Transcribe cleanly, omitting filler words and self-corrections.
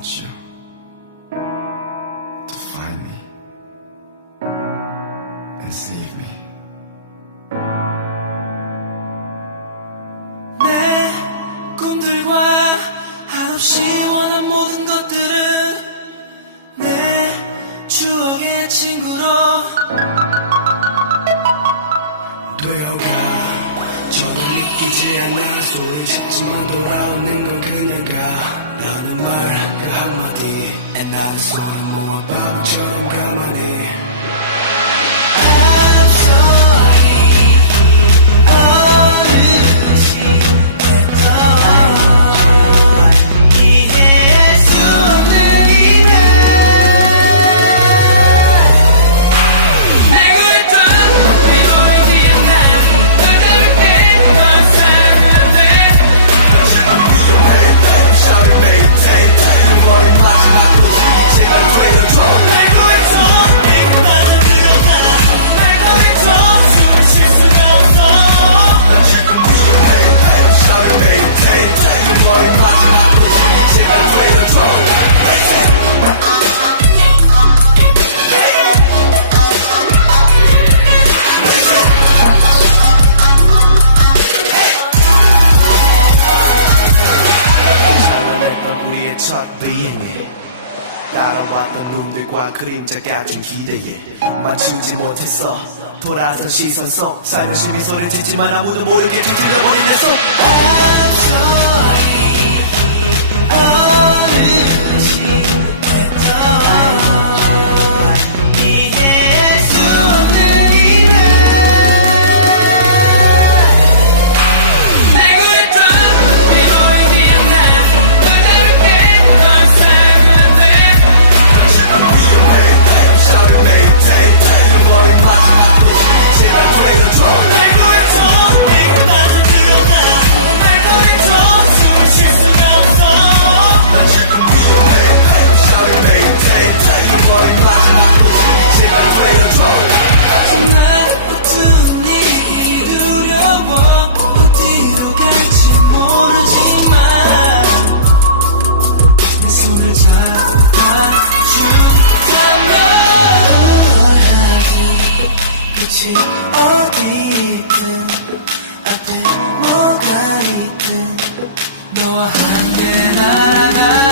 want you to find me and save me. 내 꿈들과 한없이 원한 모든 것들은 내 추억의 친구로 되어가. 저는 믿기지 않아. 소리쳤지만 돌아오는 건 그녀가. 라는 말 그 한마디 에 나는 손을 모아 바보처럼 가만히. I'm sorry 어느새 이해할 수 없는 일에 알고 있던 미워인 뒤에 난 널 다르게 널 살면 돼. 너 지금 위험해 Shawty make it take 이번엔 마지막 끝이 제발 되어줘. 알고 있어 내가 빠져들어가. 알고 있어 숨을 쉴 수가 없어. 너 지금 위험해 Shawty make it take 이번엔 마지막 끝이 제발 되어줘. 했던 우리의 첫 비행에 따라왔던 놈들과 그림자 같은 기대에 맞추지 못했어. 돌아선 시선 속 살며시 미소를 짓지만 아무도 모르게 뒤틀려버린 내 손. I'm sorry 어느새 이해할 수 없는 일에 알고 있던 미워인 뒤에 난 널 다르게 널 살면 돼. 너 지금 위험해 Shawty make it take 이번엔 마지막 끝이 제발 되어줘. 알고 있어 내가 빠져들어가. 알고 있어 숨을 쉴 수가 없어. 너 지금 위험해 Shawty make it take 이번엔 마지막 끝이 제발 되어줘. 하지만 어두운 일이 두려워. 어디로 갈지 모르지만 내 손을 잡아준다면 끝이 어디 있든 앞에 뭐가 있든 너와 함께 날아가.